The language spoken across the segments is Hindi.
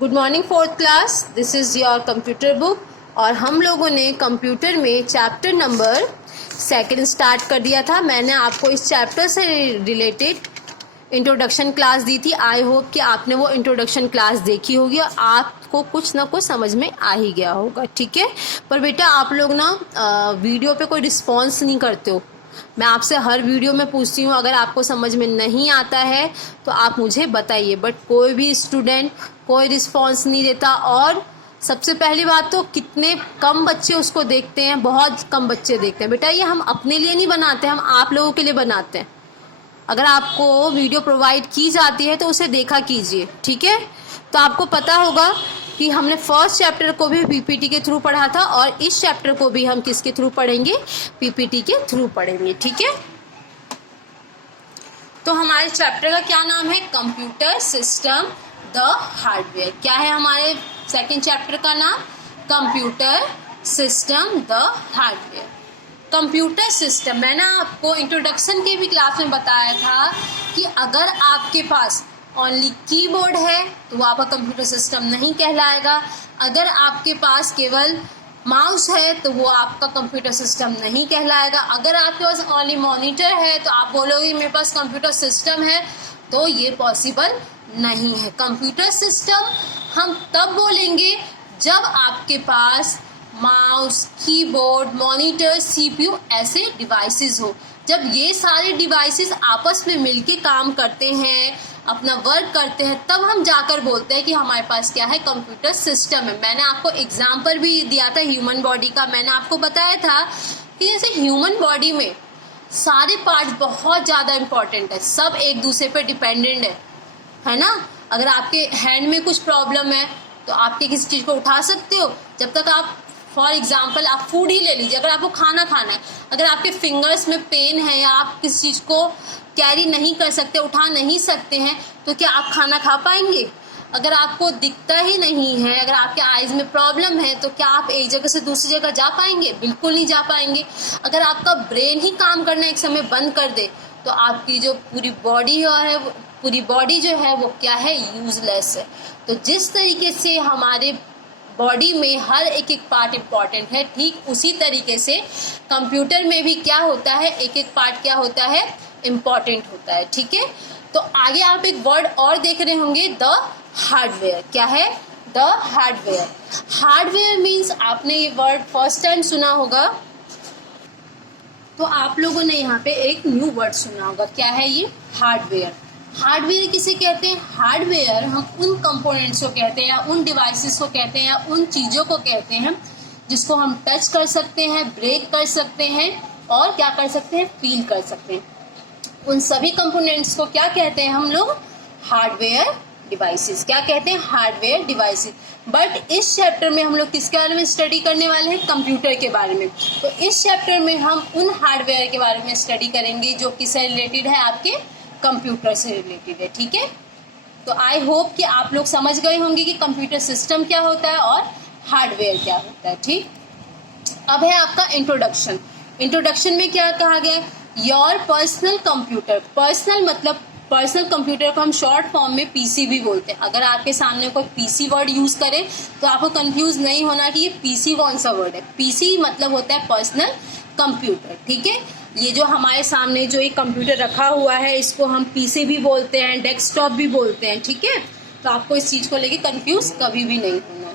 Good morning fourth class, this is your computer book. और हम लोगों ने कंप्यूटर में चैप्टर नंबर 2 स्टार्ट कर दिया था। मैंने आपको इस चैप्टर से रिलेटेड इंट्रोडक्शन क्लास दी थी। आई होप कि आपने वो इंट्रोडक्शन क्लास देखी होगी और आपको कुछ ना कुछ समझ में आ ही गया होगा, ठीक है। पर बेटा आप लोग ना वीडियो पे कोई रिस्पॉन्स नहीं करते हो। मैं आपसे हर वीडियो में पूछती हूँ, अगर आपको समझ में नहीं आता है तो आप मुझे बताइए, बट कोई भी स्टूडेंट कोई रिस्पॉन्स नहीं देता। और सबसे पहली बात तो कितने कम बच्चे उसको देखते हैं, बहुत कम बच्चे देखते हैं। बेटा ये हम अपने लिए नहीं बनाते, हम आप लोगों के लिए बनाते हैं। अगर आपको वीडियो प्रोवाइड की जाती है तो उसे देखा कीजिए, ठीक है। तो आपको पता होगा कि हमने फर्स्ट चैप्टर को भी पीपीटी के थ्रू पढ़ा था और इस चैप्टर को भी हम किसके थ्रू पढ़ेंगे, पीपीटी के थ्रू पढ़ेंगे, ठीक है। तो हमारे चैप्टर का क्या नाम है, कंप्यूटर सिस्टम द हार्डवेयर। क्या है हमारे सेकंड चैप्टर का नाम, computer system the hardware. Computer system, मैंने आपको इंट्रोडक्शन के भी क्लास में बताया था कि अगर आपके पास ओनली कीबोर्ड है तो वो आपका कंप्यूटर सिस्टम नहीं कहलाएगा। अगर आपके पास केवल माउस है तो वो आपका कंप्यूटर सिस्टम नहीं कहलाएगा। अगर आपके पास ओनली मॉनिटर है तो आप बोलोगे मेरे पास कंप्यूटर सिस्टम है, तो ये पॉसिबल नहीं है। कंप्यूटर सिस्टम हम तब बोलेंगे जब आपके पास माउस, कीबोर्ड, मॉनिटर, सीपीयू ऐसे डिवाइसेस हो। जब ये सारे डिवाइसेस आपस में मिलके काम करते हैं, अपना वर्क करते हैं, तब हम जाकर बोलते हैं कि हमारे पास क्या है, कंप्यूटर सिस्टम है। मैंने आपको एग्जांपल भी दिया था ह्यूमन बॉडी का। मैंने आपको बताया था कि जैसे ह्यूमन बॉडी में सारे पार्ट्स बहुत ज़्यादा इंपॉर्टेंट है, सब एक दूसरे पर डिपेंडेंट है ना। अगर आपके हैंड में कुछ प्रॉब्लम है तो आपके किसी चीज़ को उठा सकते हो। जब तक आप फॉर एग्जाम्पल आप फूड ही ले लीजिए, अगर आपको खाना खाना है, अगर आपके फिंगर्स में पेन है या आप किसी चीज़ को कैरी नहीं कर सकते, उठा नहीं सकते हैं, तो क्या आप खाना खा पाएंगे। अगर आपको दिखता ही नहीं है, अगर आपके आईज में प्रॉब्लम है, तो क्या आप एक जगह से दूसरी जगह जा पाएंगे, बिल्कुल नहीं जा पाएंगे। अगर आपका ब्रेन ही काम करना एक समय बंद कर दे तो आपकी जो पूरी बॉडी है, पूरी बॉडी जो है वो क्या है, यूजलेस है। तो जिस तरीके से हमारे बॉडी में हर एक एक पार्ट इम्पॉर्टेंट है, ठीक उसी तरीके से कंप्यूटर में भी क्या होता है, एक एक पार्ट क्या होता है, इम्पॉर्टेंट होता है, ठीक है। तो आगे आप एक वर्ड और देख रहे होंगे, द हार्डवेयर। क्या है, द हार्डवेयर। हार्डवेयर मीन्स आपने ये वर्ड फर्स्ट टाइम सुना होगा, तो आप लोगों ने यहाँ पे एक न्यू वर्ड सुना होगा। क्या है ये, हार्डवेयर। हार्डवेयर किसे कहते हैं, हार्डवेयर हम उन कंपोनेंट्स को कहते हैं या उन डिवाइसेस को कहते हैं या उन चीज़ों को कहते हैं जिसको हम टच कर सकते हैं, ब्रेक कर सकते हैं और क्या कर सकते हैं, फील कर सकते हैं। उन सभी कंपोनेंट्स को क्या कहते हैं हम लोग, हार्डवेयर डिवाइसेस। क्या कहते हैं, हार्डवेयर डिवाइसेस। बट इस चैप्टर में हम लोग किसके बारे में स्टडी करने वाले हैं, कंप्यूटर के बारे में। तो इस चैप्टर में हम उन हार्डवेयर के बारे में स्टडी करेंगे जो किससे रिलेटेड है, आपके कंप्यूटर से रिलेटेड है, ठीक है। तो आई होप कि आप लोग समझ गए होंगे कि कंप्यूटर सिस्टम क्या होता है और हार्डवेयर क्या होता है, ठीक। अब है आपका इंट्रोडक्शन। इंट्रोडक्शन में क्या कहा गया है, योर पर्सनल कंप्यूटर। पर्सनल मतलब पर्सनल कंप्यूटर को हम शॉर्ट फॉर्म में पीसी भी बोलते हैं। अगर आपके सामने कोई पीसी वर्ड यूज करे तो आपको कंफ्यूज नहीं होना कि ये पीसी कौन सा वर्ड है। पीसी मतलब होता है पर्सनल कंप्यूटर, ठीक है। ये जो हमारे सामने जो एक कंप्यूटर रखा हुआ है इसको हम पीसी भी बोलते हैं, डेस्कटॉप भी बोलते हैं, ठीक है। तो आपको इस चीज को लेके कंफ्यूज कभी भी नहीं होना।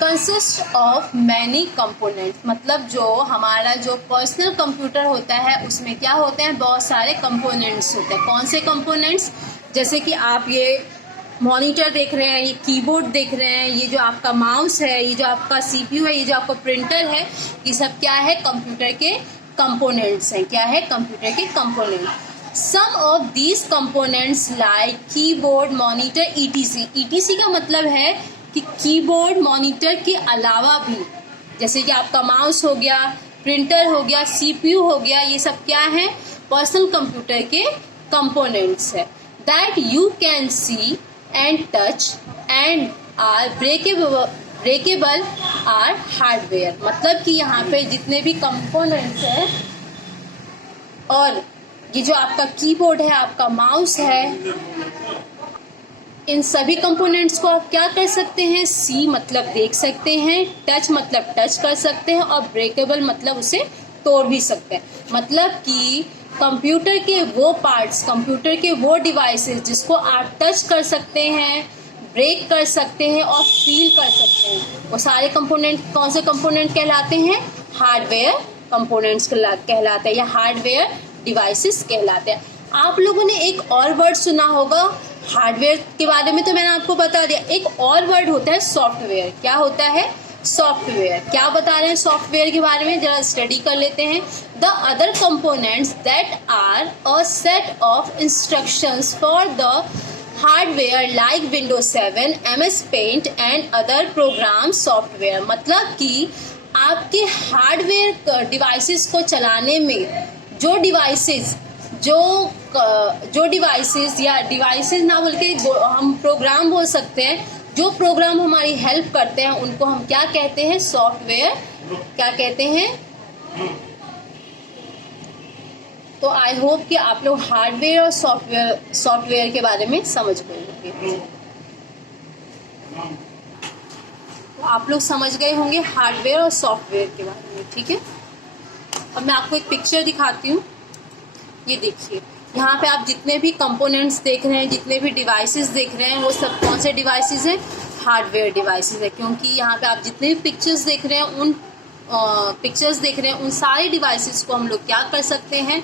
कंसिस्ट ऑफ मैनी कंपोनेंट्स, मतलब जो हमारा जो पर्सनल कंप्यूटर होता है उसमें क्या होते हैं, बहुत सारे कंपोनेंट्स होते हैं। कौन से कंपोनेंट्स, जैसे कि आप ये मॉनिटर देख रहे हैं, ये कीबोर्ड देख रहे हैं, ये जो आपका माउस है, ये जो आपका सीपीयू है, ये जो आपका प्रिंटर है, ये सब क्या है, कंप्यूटर के कंपोनेंट्स हैं। क्या है, कंप्यूटर के component. Some of these components like keyboard, monitor, etc. Etc का मतलब है कि कीबोर्ड, मॉनिटर के अलावा भी, जैसे कि आपका माउस हो गया, प्रिंटर हो गया, सीपीयू हो गया, ये सब क्या है, पर्सनल कंप्यूटर के कंपोनेंट्स है। That you can see and touch and are breakable are hardware। मतलब कि यहाँ पे जितने भी कंपोनेंट्स हैं और ये जो आपका कीबोर्ड है, आपका माउस है, इन सभी कंपोनेंट्स को आप क्या कर सकते हैं, सी मतलब देख सकते हैं, टच मतलब टच कर सकते हैं, और ब्रेकेबल मतलब उसे तोड़ भी सकते हैं। मतलब कि कंप्यूटर के वो पार्ट्स, कंप्यूटर के वो डिवाइसेस जिसको आप टच कर सकते हैं, ब्रेक कर सकते हैं और फील कर सकते हैं, वो सारे कंपोनेंट कौन से कंपोनेंट कहलाते हैं, हार्डवेयर कंपोनेंट्स कहलाते हैं या हार्डवेयर डिवाइसेस कहलाते हैं। आप लोगों ने एक और वर्ड सुना होगा हार्डवेयर के बारे में, तो मैंने आपको बता दिया। एक और वर्ड होता है सॉफ्टवेयर। क्या होता है, सॉफ्टवेयर। क्या बता रहे हैं सॉफ्टवेयर के बारे में, जरा स्टडी कर लेते हैं। The other components that are a set of instructions for the hardware like Windows 7, MS paint and other program software. मतलब कि आपके हार्डवेयर डिवाइसेस को चलाने में जो डिवाइसेस या डिवाइसेस ना बोल के हम प्रोग्राम बोल सकते हैं, जो प्रोग्राम हमारी हेल्प करते हैं उनको हम क्या कहते हैं, सॉफ्टवेयर। क्या कहते हैं। तो आई होप कि आप लोग हार्डवेयर और सॉफ्टवेयर के बारे में समझ गए होंगे। तो आप लोग समझ गए होंगे हार्डवेयर और सॉफ्टवेयर के बारे में, ठीक है। अब मैं आपको एक पिक्चर दिखाती हूँ। ये देखिए, यहाँ पे आप जितने भी कंपोनेंट्स देख रहे हैं, जितने भी डिवाइसेस देख रहे हैं, वो सब कौन से डिवाइसेस हैं, हार्डवेयर डिवाइसेस है। क्योंकि यहाँ पे आप जितने भी पिक्चर्स देख रहे हैं उन सारे डिवाइसेस को हम लोग क्या कर सकते हैं,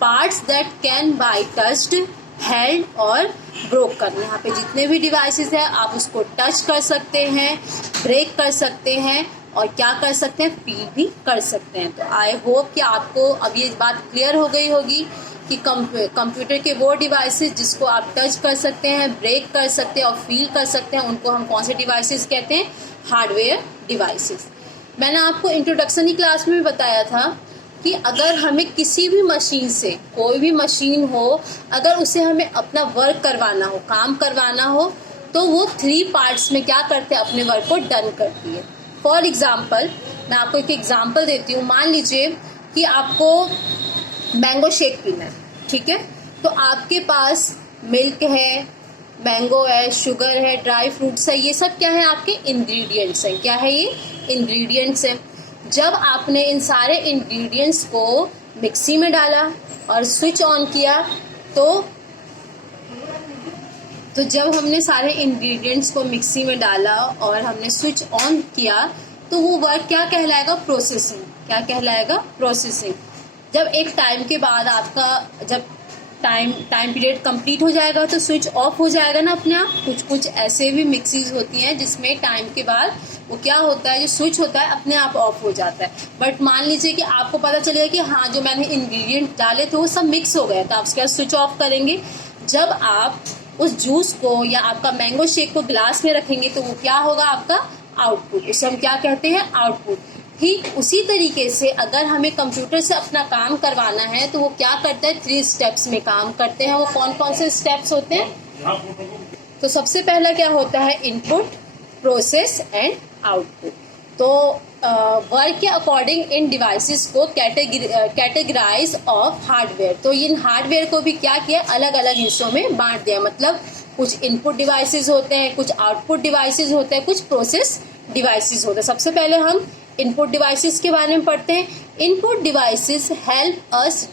parts that can buy touched, held और ब्रोकन। यहाँ पे जितने भी डिवाइसेस है आप उसको टच कर सकते हैं, ब्रेक कर सकते हैं और क्या कर सकते हैं, फील भी कर सकते हैं। तो आई होप कि आपको अब ये बात क्लियर हो गई होगी कि कंप्यूटर के वो डिवाइसेस जिसको आप टच कर सकते हैं, ब्रेक कर सकते हैं और फील कर सकते हैं, उनको हम कौन से डिवाइसेस कहते हैं, हार्डवेयर डिवाइसेस। मैंने आपको इंट्रोडक्शन की क्लास में भी बताया था कि अगर हमें किसी भी मशीन से, कोई भी मशीन हो, अगर उसे हमें अपना वर्क करवाना हो, काम करवाना हो, तो वो 3 पार्ट्स में क्या करते हैं, अपने वर्क को डन करती है। फॉर एग्जाम्पल, मैं आपको एक एग्जाम्पल देती हूँ। मान लीजिए कि आपको मैंगो शेक पीना है, ठीक है। तो आपके पास मिल्क है, मैंगो है, शुगर है, ड्राई फ्रूट्स है, ये सब क्या है, आपके इंग्रेडिएंट्स हैं। क्या है, ये इंग्रेडिएंट्स हैं। जब आपने इन सारे इंग्रेडिएंट्स को मिक्सी में डाला और स्विच ऑन किया, तो जब हमने सारे इंग्रेडिएंट्स को मिक्सी में डाला और हमने स्विच ऑन किया, तो वो वर्क क्या कहलाएगा, प्रोसेसिंग। क्या कहलाएगा, प्रोसेसिंग। जब एक टाइम के बाद आपका जब टाइम पीरियड कंप्लीट हो जाएगा तो स्विच ऑफ हो जाएगा ना अपने आप। कुछ ऐसे भी मिक्सीज होती हैं जिसमें टाइम के बाद वो क्या होता है, जो स्विच होता है अपने आप ऑफ हो जाता है। बट मान लीजिए कि आपको पता चलेगा कि हाँ, जो मैंने इंग्रेडिएंट डाले थे वो सब मिक्स हो गए, तो आप उसके बाद स्विच ऑफ करेंगे। जब आप उस जूस को या आपका मैंगो शेक को ग्लास में रखेंगे तो वो क्या होगा, आपका आउटपुट। उसे हम क्या कहते हैं, आउटपुट। ठीक उसी तरीके से अगर हमें कंप्यूटर से अपना काम करवाना है तो वो क्या करता है, 3 स्टेप्स में काम करते हैं। वो कौन कौन से स्टेप्स होते हैं, तो सबसे पहला क्या होता है, इनपुट, प्रोसेस एंड आउटपुट। तो वर्क के अकॉर्डिंग इन डिवाइसेस को कैटेगराइज ऑफ हार्डवेयर। तो इन हार्डवेयर को भी क्या किया, अलग अलग हिस्सों में बांट दिया। मतलब कुछ इनपुट डिवाइसेस होते हैं, कुछ आउटपुट डिवाइसेस होते हैं, कुछ प्रोसेस डिवाइसेस होते हैं। सबसे पहले हम इनपुट डिवाइसेस के बारे में पढ़ते हैं। Input devices help us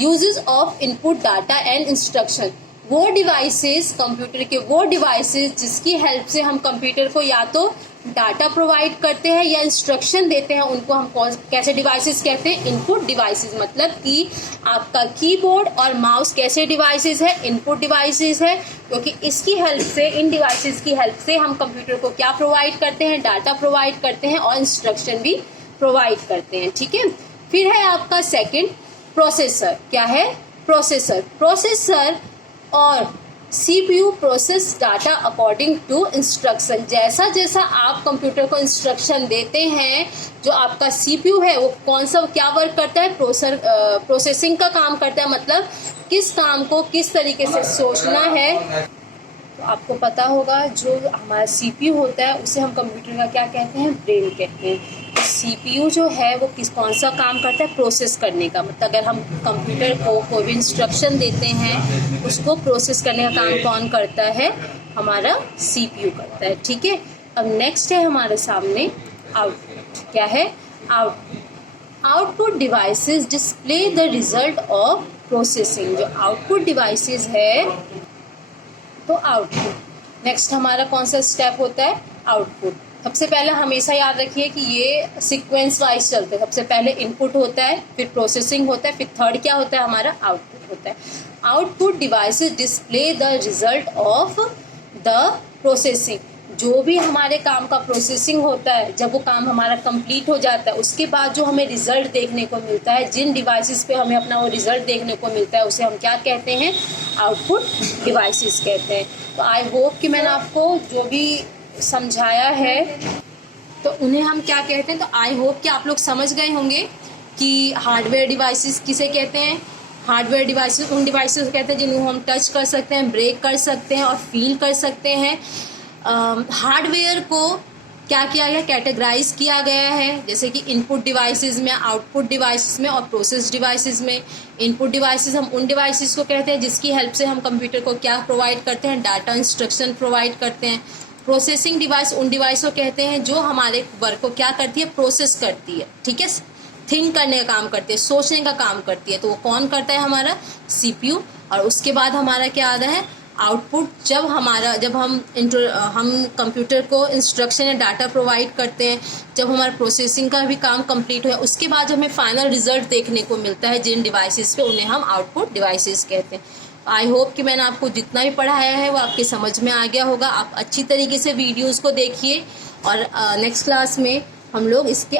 uses of input data and instruction. वो डिवाइसेस, कंप्यूटर के वो डिवाइसेस जिसकी हेल्प से हम कंप्यूटर को या तो डाटा प्रोवाइड करते हैं या इंस्ट्रक्शन देते हैं, उनको हम कैसे डिवाइसेस कहते हैं, इनपुट डिवाइसेस। मतलब कि आपका कीबोर्ड और माउस कैसे डिवाइसेस है, इनपुट डिवाइसेस है, क्योंकि इसकी हेल्प से, इन डिवाइसेस की हेल्प से हम कंप्यूटर को क्या प्रोवाइड करते हैं, डाटा प्रोवाइड करते हैं और इंस्ट्रक्शन भी प्रोवाइड करते हैं। ठीक है। फिर है आपका सेकेंड, प्रोसेसर। क्या है, प्रोसेसर और CPU process data according to instruction. जैसा जैसा आप कंप्यूटर को इंस्ट्रक्शन देते हैं, जो आपका CPU है वो कौन सा क्या वर्क करता है, प्रोसेसिंग का काम करता है। मतलब किस काम को किस तरीके से सोचना है, तो आपको पता होगा जो हमारा CPU होता है उसे हम कंप्यूटर का क्या कहते हैं, ब्रेन कहते हैं। तो CPU जो है वो कौन सा काम करता है, प्रोसेस करने का। मतलब अगर हम कंप्यूटर को कोई भी इंस्ट्रक्शन देते हैं उसको प्रोसेस करने का काम कौन करता है, हमारा CPU करता है। ठीक है, अब नेक्स्ट है हमारे सामने आउटपुट। क्या है, output devices display the result of processing. जो आउटपुट डिवाइसेस है तो आउटपुट। नेक्स्ट हमारा कौन सा स्टेप होता है, आउटपुट। सबसे पहले हमेशा याद रखिए कि ये सीक्वेंस वाइज चलते हैं। सबसे पहले इनपुट होता है, फिर प्रोसेसिंग होता है, फिर थर्ड क्या होता है, हमारा आउटपुट होता है। Output devices display the result of the processing. जो भी हमारे काम का प्रोसेसिंग होता है, जब वो काम हमारा कंप्लीट हो जाता है उसके बाद जो हमें रिजल्ट देखने को मिलता है, जिन डिवाइसेस पे हमें अपना वो रिजल्ट देखने को मिलता है उसे हम क्या कहते हैं, आउटपुट डिवाइसेस कहते हैं। तो आई होप कि मैंने आपको जो भी समझाया है तो उन्हें हम क्या कहते हैं। तो आई होप कि आप लोग समझ गए होंगे कि हार्डवेयर डिवाइसेस किसे कहते हैं। हार्डवेयर डिवाइसेस उन डिवाइसेस को कहते हैं जिनको हम टच कर सकते हैं, ब्रेक कर सकते हैं और फील कर सकते हैं। हार्डवेयर को क्या किया गया, कैटेगराइज किया गया है, जैसे कि इनपुट डिवाइसेस में, आउटपुट डिवाइसेस में और प्रोसेस डिवाइसेस में। इनपुट डिवाइसेस हम उन डिवाइसेस को कहते हैं जिसकी हेल्प से हम कंप्यूटर को क्या प्रोवाइड करते हैं, डाटा इंस्ट्रक्शन प्रोवाइड करते हैं। प्रोसेसिंग डिवाइस उन डिवाइस को कहते हैं जो हमारे वर्क को क्या करती है, प्रोसेस करती है। ठीक है, थिंक करने का काम करती है, सोचने का काम करती है। तो वो कौन करता है, हमारा CPU। और उसके बाद हमारा क्या आता है, आउटपुट। जब हम कंप्यूटर को इंस्ट्रक्शन या डाटा प्रोवाइड करते हैं, जब हमारा प्रोसेसिंग का भी काम कंप्लीट हुआ उसके बाद हमें फाइनल रिजल्ट देखने को मिलता है जिन डिवाइसेस पे, उन्हें हम आउटपुट डिवाइसेस कहते हैं। आई होप कि मैंने आपको जितना भी पढ़ाया है वो आपके समझ में आ गया होगा। आप अच्छी तरीके से वीडियोस को देखिए और नेक्स्ट क्लास में हम लोग इसके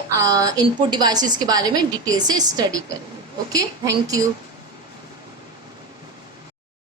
इनपुट डिवाइसेस के बारे में डिटेल से स्टडी करेंगे। Okay, thank you.